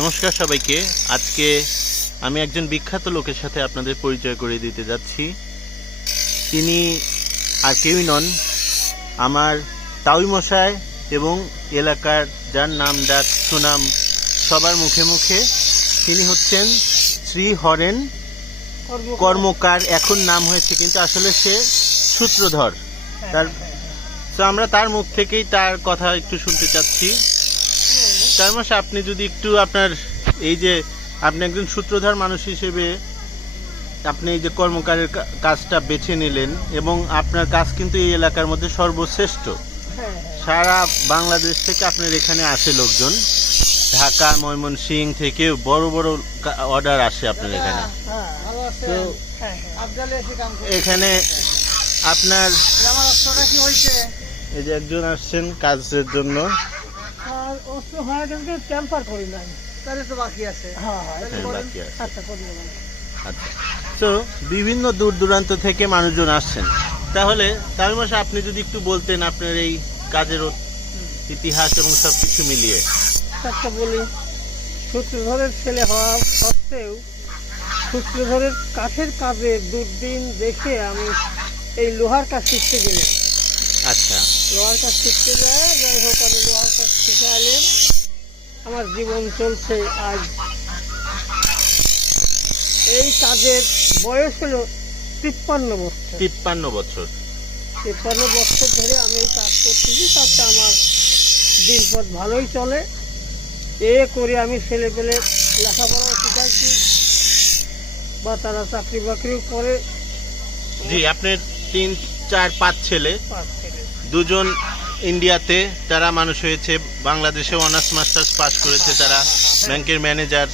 নমস্কার সবাইকে। আজকে আমি একজন বিখ্যাত লোকের সাথে আপনাদের পরিচয় করে দিতে যাচ্ছি। তিনি আর কেউই নন, আমার তাওই মশাই এবং এলাকার যার নাম ডাক সুনাম সবার মুখে মুখে। তিনি হচ্ছেন শ্রী হরেন কর্মকার, এখন নাম হয়েছে কিন্তু আসলে সে সূত্রধর। তার তো আমরা তার মুখ থেকেই তার কথা একটু শুনতে চাচ্ছি। তার মাসে আপনি যদি একটু আপনার এই যে আপনি একজন সূত্রধার মানুষ হিসেবে আপনি এই যে কর্মকারের কাজটা বেছে নিলেন এবং আপনার কাজ কিন্তু এই এলাকার মধ্যে সর্বশ্রেষ্ঠ। সারা বাংলাদেশ থেকে আপনার এখানে আসে লোকজন। ঢাকা ময়মনসিং থেকে বড় বড় অর্ডার আসে আপনার এখানে। তো এখানে আপনার এই যে একজন আসছেন কাজের জন্য। আর অস্ত্র হয় কিন্তু ট্যাম্পার করি নাই। তাহলে তো বাকি আছে। হ্যাঁ হ্যাঁ, বাকি আছে। আচ্ছা করি আচ্ছা। তো বিভিন্ন দূর দূরান্ত থেকে মানুষজন আসছেন। তাহলে তামিম মাসে আপনি যদি একটু বলতেন আপনার এই কাজের ইতিহাস এবং সব কিছু মিলিয়ে। একটা বলি সূত্রধরের ছেলে হওয়া সত্ত্বেও সূত্রধরের কাঠের কাজে দুর্দিন দেখে আমি এই লোহার কাজ শিখতে গেলাম। আচ্ছা। লোহার কাজ শিখতে যায় যাই হোক আমি লোহার কাজ শিখে আলেম আমার জীবন চলছে আজ। এই কাজের বয়স হলো তিপ্পান্ন বছর। তিপ্পান্ন বছর। তিপ্পান্ন বছর ধরে আমি এই কাজ করতেছি তাতে আমার দিনপথ ভালোই চলে। এ করে আমি ছেলে পেলে লেখাপড়াও শিখাচ্ছি বা তারা চাকরি বাকরিও করে। জি আপনার তিন চার পাঁচ ছেলে। পাঁচ। দুজন ইন্ডিয়াতে তারা মানুষ হয়েছে বাংলাদেশে অনার্স মাস্টার্স পাস করেছে তারা ব্যাংকের ম্যানেজার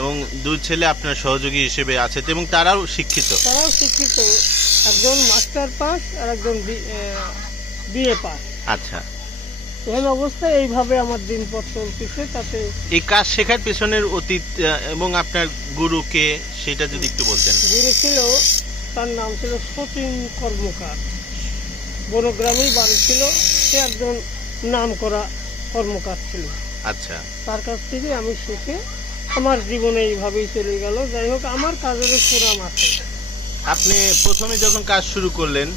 এবং দুই ছেলে আপনার সহযোগী হিসেবে আছে এবং তারাও শিক্ষিত। তারাও শিক্ষিত। একজন মাস্টার পাস আর একজন বিএ পাস আচ্ছা। এমন অবস্থায় এইভাবে আমার দিনপথ চলতেছে তাতে এই কাজ শেখার পেছনের অতীত এবং আপনার গুরুকে সেটা যদি একটু বলতেন। গুরু ছিল তার নাম ছিল সতীন কর্মকার। বনগ্রামেই বাড়ি ছিল। সে একজন নাম করা কর্মকার ছিল। আচ্ছা। তার কাছ থেকে আমি শিখে আমার জীবনে এইভাবেই চলে গেল। যাই হোক আমার কাজের সুনাম আছে। আপনি প্রথমে যখন কাজ শুরু করলেন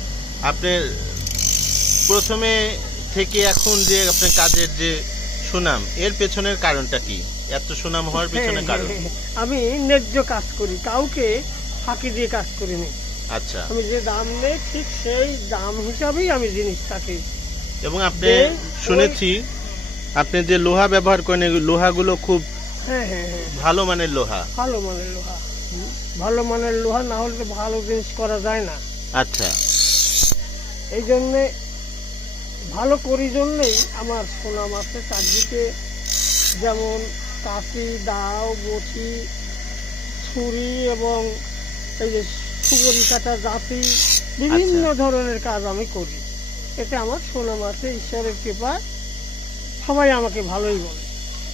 আপনি প্রথমে থেকে এখন যে আপনার কাজের যে সুনাম এর পেছনের কারণটা কি? এত সুনাম হওয়ার পেছনে কারণ? আমি ন্যায্য কাজ করি কাউকে ফাঁকি দিয়ে কাজ করিনি আচ্ছা। আমি যে দাম নেই ঠিক সেই দাম হিসাবেই আমি জিনিসটাকে এবং আপনি শুনেছি আপনি যে লোহা ব্যবহার করেন লোহাগুলো খুব হ্যাঁ হ্যাঁ হ্যাঁ। ভালো মানের লোহা। ভালো মানের লোহা। ভালো মানের লোহা না হলে ভালো জিনিস করা যায় না। আচ্ছা। এই জন্যে ভালো করি জন্যেই আমার সুনাম আছে। চারদিকে যেমন কাশি দাও বটি ছুরি এবং এই যে সুগরি কাটা জাতি বিভিন্ন ধরনের কাজ আমি করি। এতে আমার সুনাম আছে ঈশ্বরের কৃপা সবাই আমাকে ভালোই বলে।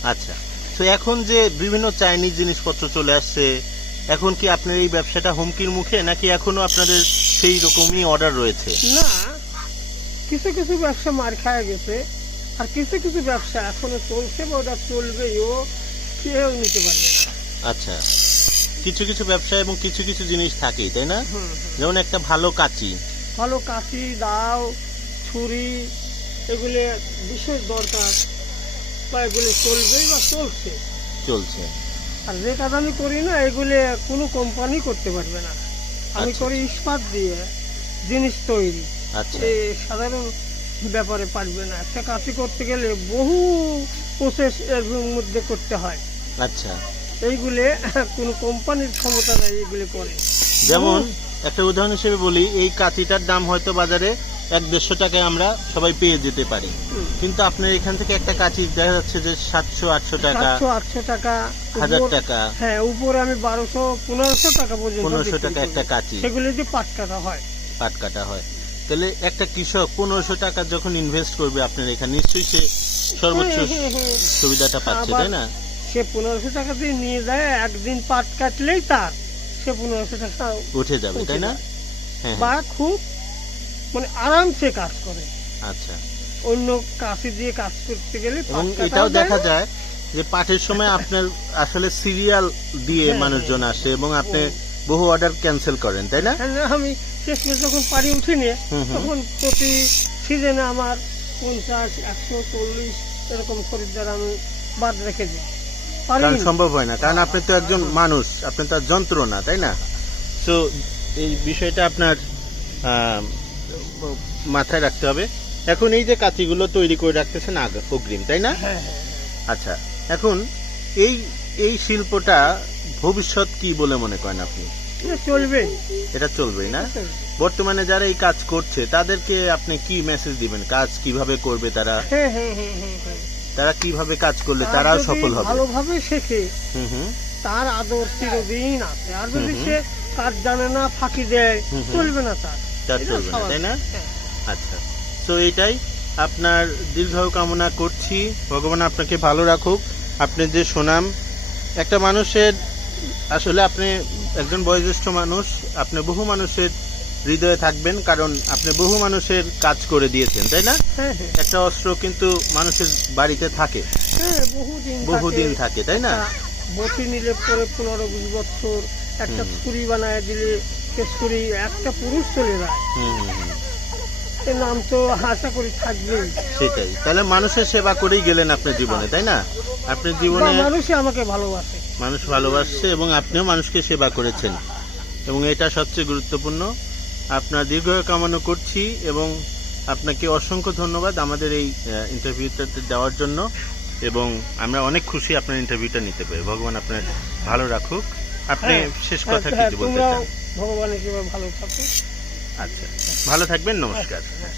আচ্ছা। তো এখন যে বিভিন্ন চাইনিজ জিনিসপত্র চলে আসছে এখন কি আপনার এই ব্যবসাটা হুমকির মুখে নাকি এখনও আপনাদের সেই রকমই অর্ডার রয়েছে? না কিছু কিছু ব্যবসা মার খায় গেছে আর কিছু কিছু ব্যবসা এখনও চলছে বা ওটা চলবেও কেউ নিতে পারবে না। আচ্ছা। কিছু কিছু ব্যবসা এবং কিছু কিছু জিনিস থাকেই তাই না। যেমন একটা ভালো কাঁচি। ভালো কাশি দাও ছুরি এগুলো বিশেষ দরকার। বা এগুলো চলবেই বা চলছে। চলছে। আর যে কাজ আমি করি না এগুলো কোনো কোম্পানি করতে পারবে না। আমি আচ্ছা। করি ইস্পাত দিয়ে জিনিস তৈরি। আচ্ছা। সাধারণ ব্যাপারে পারবে না। একটা কাশি করতে গেলে বহু প্রসেস এর মধ্যে করতে হয়। আচ্ছা। এইগুলো কোনো কোম্পানির ক্ষমতা নাই এগুলো করে। যেমন একটা উদাহরণ হিসেবে বলি এই কাঁচিটার দাম হয়তো বাজারে এক দেড়শো টাকায় আমরা সবাই পেয়ে যেতে পারি। কিন্তু আপনার এখান থেকে একটা কাঁচি দেখা যাচ্ছে যে সাতশো আটশো টাকা আটশো টাকা হাজার টাকা। হ্যাঁ উপরে আমি বারোশো পনেরোশো টাকা পর্যন্ত পনেরোশো টাকা একটা কাঁচি। সেগুলো দিয়ে পাট কাটা হয়। পাট কাটা হয়। তাহলে একটা কৃষক পনেরোশো টাকা যখন ইনভেস্ট করবে আপনার এখানে নিশ্চয়ই সে সর্বোচ্চ হ্যাঁ, হ্যাঁ, হ্যাঁ। সুবিধাটা পাচ্ছে তাই না? সে পনেরোশো টাকা দিয়ে নিয়ে যায় একদিন পাট কাটলেই তার। সে পনেরোশো টাকা উঠে যাবে তাই না? হ্যাঁ বা হ্যাঁ, খুব মানে আরামসে কাজ করে। আচ্ছা। অন্য কাশি দিয়ে কাজ করতে গেলে এটাও দেখা যায়। যে পাঠের সময় আপনার আসলে সিরিয়াল দিয়ে হ্যাঁ, মানুষজন আসে এবং আপনি বহু অর্ডার ক্যান্সেল করেন তাই না? আমি শেষমেশ যখন পারি উঠি নিয়ে। তখন প্রতি সিজনে আমার পঞ্চাশ একশো চল্লিশ এরকম খরিদ্দার আমি বাদ রেখে দিই। কারণ সম্ভব হয় না কারণ আপনি তো একজন মানুষ আপনি তো যন্ত্র না তাই না? তো এই বিষয়টা আপনার মাথায় রাখতে হবে। এখন এই যে কাঁচিগুলো তৈরি করে রাখতেছেন আগ- অগ্রিম তাই না? হ্যাঁ হ্যাঁ। আচ্ছা এখন এই এই শিল্পটা ভবিষ্যৎ কি বলে মনে করেন আপনি? চলবে। এটা চলবেই না? বর্তমানে যারা এই কাজ করছে তাদেরকে আপনি কি মেসেজ দিবেন? কাজ কীভাবে করবে তারা? তারা কীভাবে কাজ করলে তার তারাও সফল হবে? ভালোভাবে শেখে তার আদর চিরদিন আছে। আর যদি। সে কাজ জানে না ফাঁকি দেয়। চলবে না তার। তার চলবে না তাই না? হ্যাঁ। আচ্ছা। তো এটাই আপনার দীর্ঘ কামনা করছি। ভগবান আপনাকে ভালো রাখুক। আপনি যে সুনাম একটা মানুষের আসলে আপনি একজন বয়োজ্যেষ্ঠ মানুষ আপনি বহু মানুষের হৃদয়ে থাকবেন কারণ আপনি বহু মানুষের কাজ করে দিয়েছেন তাই না? হ্যাঁ হ্যাঁ। একটা অস্ত্র কিন্তু মানুষের বাড়িতে থাকে। হ্যাঁ বহুদিন থাকে। তাই না? বটি নিলে পরে পনেরো বিশ বছর একটা। ছুরি বানায় দিলে সে ছুরি একটা পুরুষ চলে যায়। নাম তো আশা করি থাকবেই। সেটাই। তাহলে মানুষের সেবা করেই গেলেন আপনার জীবনে তাই না? আপনার জীবনে মানুষই আমাকে ভালোবাসে। মানুষ ভালোবাসছে এবং আপনিও মানুষকে সেবা করেছেন। এবং এটা সবচেয়ে গুরুত্বপূর্ণ। আপনার দীর্ঘ কামনা করছি এবং আপনাকে অসংখ্য ধন্যবাদ আমাদের এই ইন্টারভিউটাতে দেওয়ার জন্য এবং আমরা অনেক খুশি আপনার ইন্টারভিউটা নিতে পারি। ভগবান আপনার ভালো রাখুক। আপনি হ্যাঁ, শেষ হ্যাঁ, কথা কি কিছু বলতে চান? ভগবানের ভালো থাকুক আচ্ছা ভালো থাকবেন নমস্কার। হ্যাঁ।